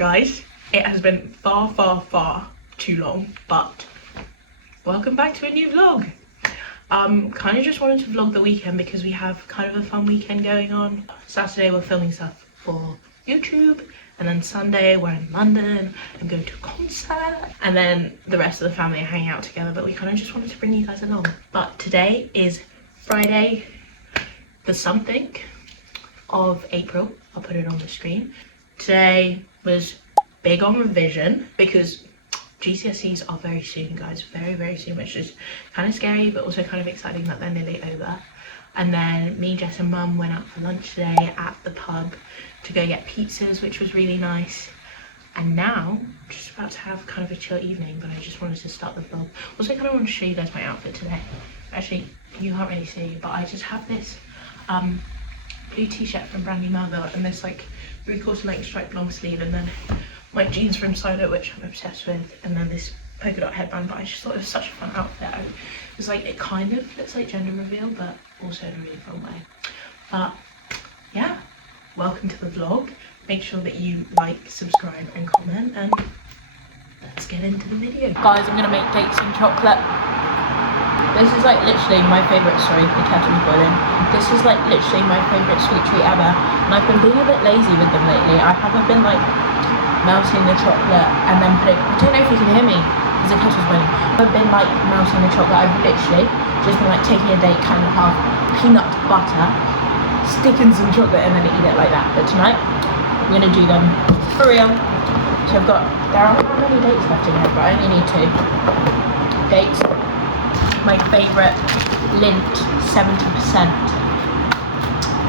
guys, it has been far too long, but welcome back to a new vlog. Kind of just wanted to vlog the weekend because we have kind of a fun weekend going on. Saturday we're filming stuff for YouTube, and then Sunday we're in London and going to a concert, and then the rest of the family are hanging out together, but we kind of just wanted to bring you guys along. But today is Friday the something of April. I'll put it on the screen. Today was big on revision because GCSEs are very soon, guys, very soon, which is kind of scary but also kind of exciting that they're nearly over. And then me, Jess and Mum went out for lunch today at the pub to go get pizzas, which was really nice. And now just about to have kind of a chill evening, but I just wanted to start the vlog. Also kind of want to show you guys my outfit today. Actually, you can't really see, but I just have this blue t-shirt from Brandy Melville and this like 3/4 length striped long sleeve, and then my jeans from Silo, which I'm obsessed with, and then this polka dot headband. But I just thought it was such a fun outfit. It was like, it kind of looks like gender reveal, but also in a really fun way. But yeah, welcome to the vlog. Make sure that you like, subscribe and comment, and let's get into the video. Guys, I'm gonna make dates and chocolate. This is like literally my favourite, sorry, the kettle's boiling. This is like literally my favourite sweet treat ever. And I've been being a bit lazy with them lately. I haven't been like melting the chocolate and then putting, I don't know if you can hear me because the kettle's boiling. I haven't been like melting the chocolate. I've literally just been like taking a date, kind of half peanut butter, sticking some chocolate and then eat it like that. But tonight, I'm gonna do them for real. So I've got, there aren't that many dates left in here, but I only need 2 dates. My favourite Lindt 70%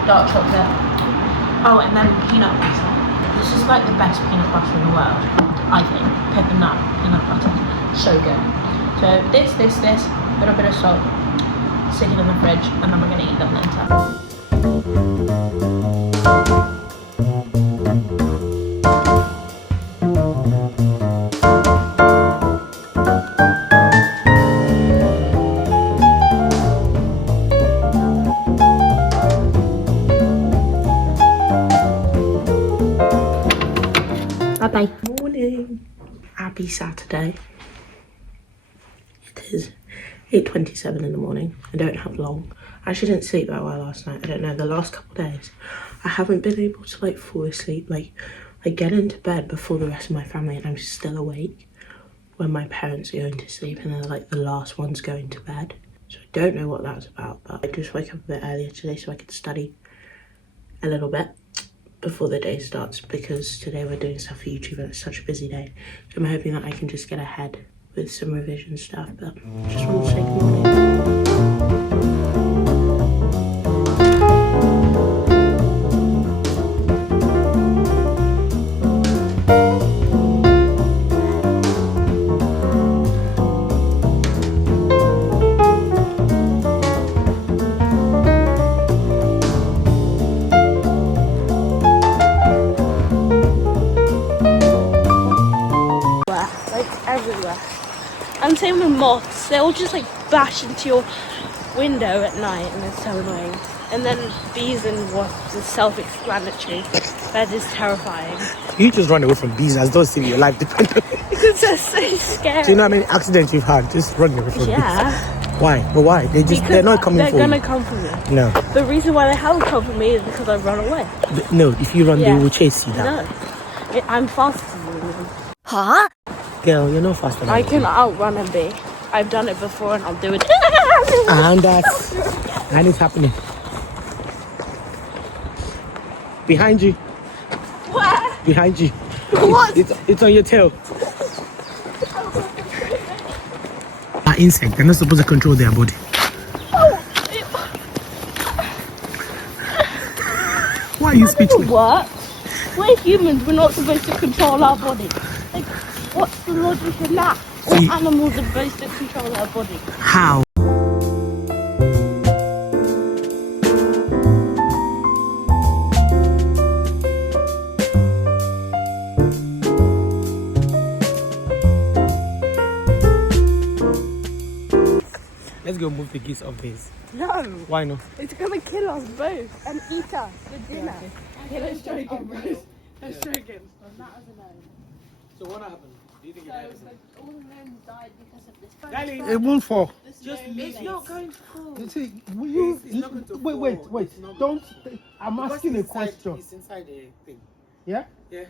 dark chocolate. Oh, and then peanut butter. This is like the best peanut butter in the world, I think. Peppermint peanut butter, so good. So this, little bit of salt, stick it in the fridge, and then we're gonna eat them later. Bye. Morning. Happy Saturday. It is 8:27 in the morning. I don't have long. I actually didn't sleep that well last night. I don't know, the last couple of days I haven't been able to like fall asleep. Like, I get into bed before the rest of my family and I'm still awake when my parents are going to sleep, and they're like the last ones going to bed. So I don't know what that's about, but I just woke up a bit earlier today so I could study a little bit before the day starts, because today we're doing stuff for YouTube and it's such a busy day. So I'm hoping that I can just get ahead with some revision stuff, but just want to say good morning. Everywhere. And same with moths, they'll just like bash into your window at night and it's so annoying. And then bees and wasps is self-explanatory. That is terrifying. You just run away from bees as though your life depends on it. Because they're so scary. Do you know how many accidents you've had just running away from bees? Why? But why? They're not coming for you. They're gonna come for me. No. The reason why they haven't come for me is because I run away. No, if you run, they will chase you down. No. I'm faster than them. Huh? Girl, you're not faster than I can outrun a bee. I've done it before and I'll do it. And it's happening. Behind you. Where? Behind you. What? It's on your tail. An insect, they're not supposed to control their body. Why are you speechless? What? We're humans, we're not supposed to control our body. Like, what's the logic in that? All animals are supposed to control their body. How? Let's go move the geese off this. No. Why not? It's gonna kill us both and eat us for dinner. Okay, let's try again, bros. Let's try again. And that was a no. So what happened? Do you think it happened? All the gnomes died because of this. It won't fall. It's not going to fall. You see, It's not going to fall. wait. It's not Don't. I'm Because asking a it's inside- question. It's inside the thing. Yeah. Yeah.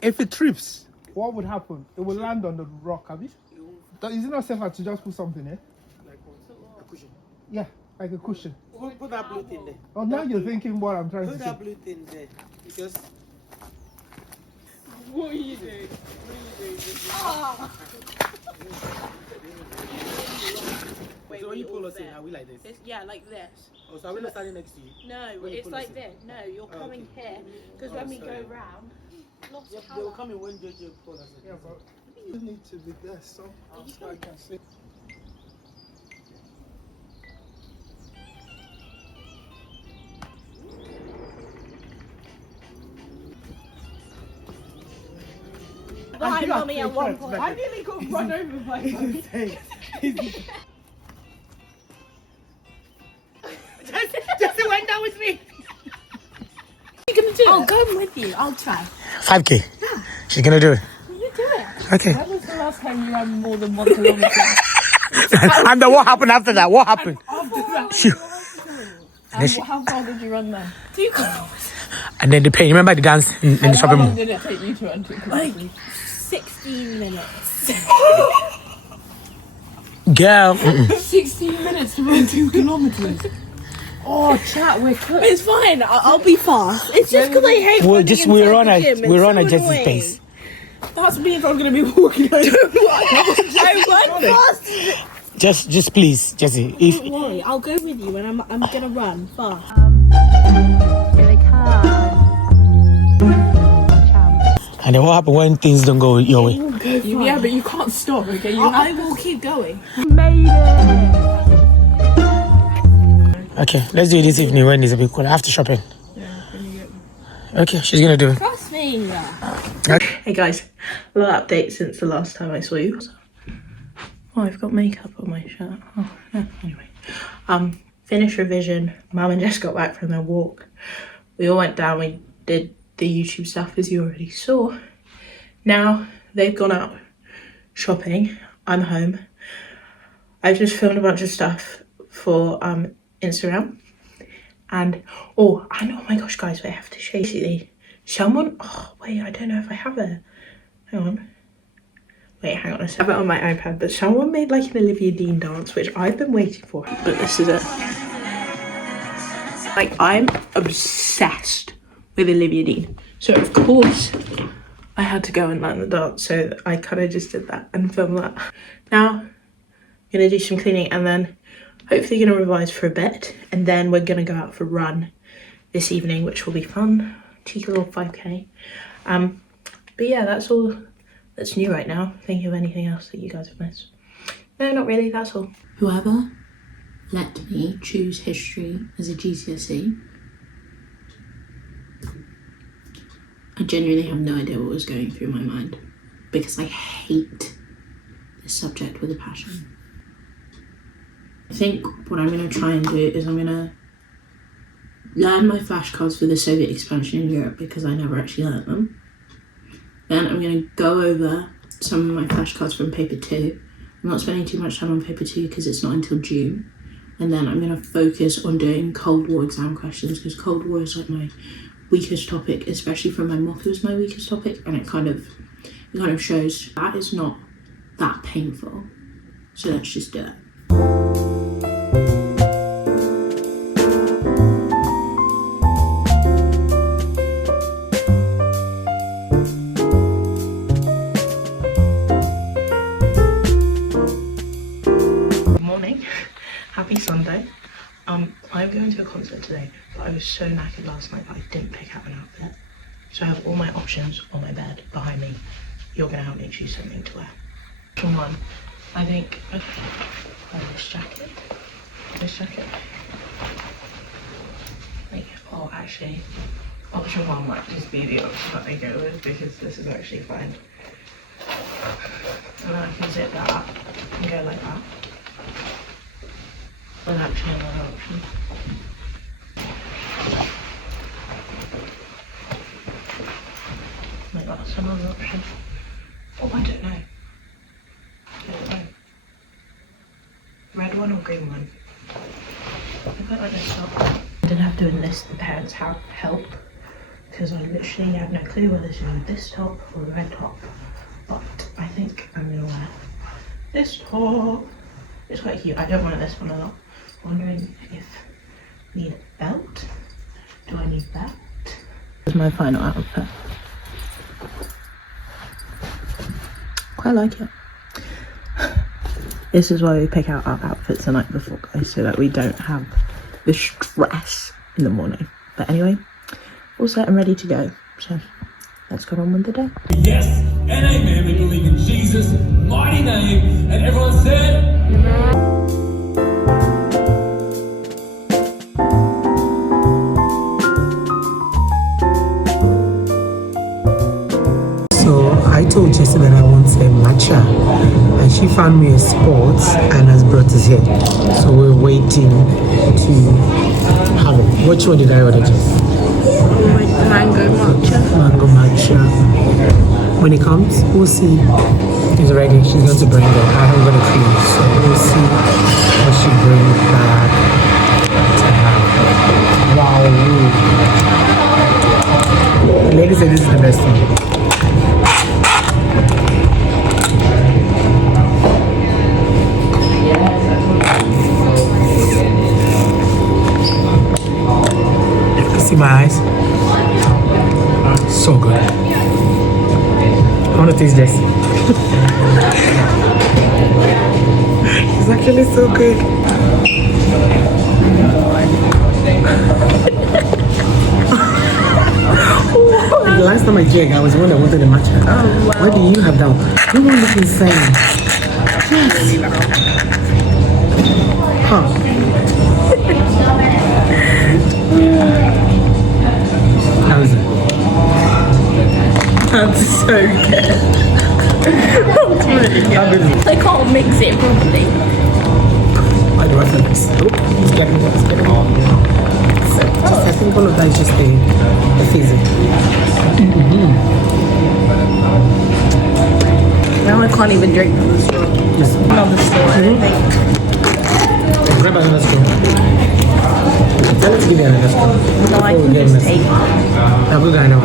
If it trips, what would happen? It will land on the rock, have you? You won't Is it not safer to just put something there? like what? A cushion. Yeah, like a cushion. Put that blue thing there. Oh, now you're thinking what I'm trying Put to that say. blue thing there. Because What are you doing? so when you pull us in, are we like this? Yeah, like this. Oh, so are we not standing next to you? No, When you it's pull us like in? this. No, you're coming okay. here. Because Oh, when we sorry. go round, lost Yep, they will come in when JJ pull us in. Yeah, but you need to be there somehow so I can see. Bye, you are Mummy, at one freaked, point. but- I nearly got run over by Mummy. Jesse went down with me. What are you going to do? I'll go with you. I'll try. 5K. She's gonna do it. You do it. Okay. When was the last time you ran more than 1 kilometre? And then what happened after that? What happened? After that. She- How far did you run then? 2 kilometres. And then the pain. Remember the dance in the shopping mall? Did it take you to run 2 kilometres? Like 16 minutes. Girl. 16 minutes to run 2 kilometres. Oh, chat, we're cooked. It's fine. I'll be fast. It's just because I hate. We're running we're inside on the a gym. It's we're on so a Jesse's annoying. pace. That means I'm going to be walking. I run fast. Just please, Jesse. Don't If worry, I'll go with you, and I'm gonna run fast. Here they come. Champ. and then what happened when things don't go your way? Yeah, but you can't stop. Okay, I will keep going. Made it. Okay, let's do it this evening when it's a bit cool after shopping. Okay, she's gonna do it. Trust me. Okay. Hey guys, a little update since the last time I saw you. Oh, I've got makeup on my shirt. Oh, yeah. Anyway, finished revision. Mum and Jess got back from their walk. We all went down. We did the YouTube stuff as you already saw. Now they've gone out shopping. I'm home. I've just filmed a bunch of stuff for Instagram. And oh my gosh, guys, I have to show you. Someone. Oh wait, I don't know if I have it. Hang on. Wait, hang on a second. I have it on my iPad, but someone made like an Olivia Dean dance, which I've been waiting for. But this is it. Like, I'm obsessed with Olivia Dean. So, of course, I had to go and learn the dance. So, I kind of just did that and filmed that. Now, I'm going to do some cleaning and then hopefully going to revise for a bit. And then we're going to go out for a run this evening, which will be fun. Take a little 5K. But yeah, that's all that's new right now. Think of anything else that you guys have missed? No, not really, that's all. Whoever let me choose history as a GCSE, I genuinely have no idea what was going through my mind because I hate this subject with a passion. I think what I'm going to try and do is I'm going to learn my flashcards for the Soviet expansion in Europe because I never actually learnt them. Then I'm going to go over some of my flashcards from paper 2. I'm not spending too much time on paper 2 because it's not until June. And then I'm going to focus on doing Cold War exam questions because Cold War is like my weakest topic, especially from my mock. It was my weakest topic, and it kind of shows that is not that painful. So let's just do it. Happy Sunday. I'm going to a concert today, but I was so knackered last night that I didn't pick out an outfit. So I have all my options on my bed behind me. You're going to help me choose something to wear. Option 1, I think, this jacket. Oh, actually, option 1 might just be the option that I go with because this is actually fine. And then I can zip that up and go like that. Well, actually another option. What's another option? Oh, I don't know. Red one or green one? I quite like this top. I didn't have to enlist the parents' help because I literally had no clue whether to do this top or the red top. But I think I'm gonna wear this top. It's quite cute. I don't wear this one a lot. Wondering if I need a belt. Do I need that? This is my final outfit. Quite like it. This is why we pick out our outfits the night before, guys, so that we don't have the stress in the morning. But anyway, all set and ready to go. So let's get on with the day. Yes and amen. We believe in Jesus' mighty name. And everyone said, So I told Jessie that I want a matcha, and she found me a spot and has brought us here. So we're waiting to have it. Which one did I order, Jess? Mango matcha. Mango matcha. When it comes, we'll see. It's ready. She's going to bring it. I haven't got a clue, so we'll see what she brings back to have. Wow. The lady said this is the best one. See my eyes? So good. I want to taste this. It's actually so good. The last time I drank, I was the one that wanted the matcha. Oh, wow. Why do you have that one? You won't look insane. Yes. Huh. How is it? That's so good. How good is it? I can't mix it properly. Why do I feel this? Oh, it's getting it. It's getting it. So, just, I think all of that is just the fizzing. Now I can't even drink from the straw. Yes. Another straw, I don't think. Grab another straw. Tell us to give you another straw. No, I Before we can get just messy. take. Now we're going now.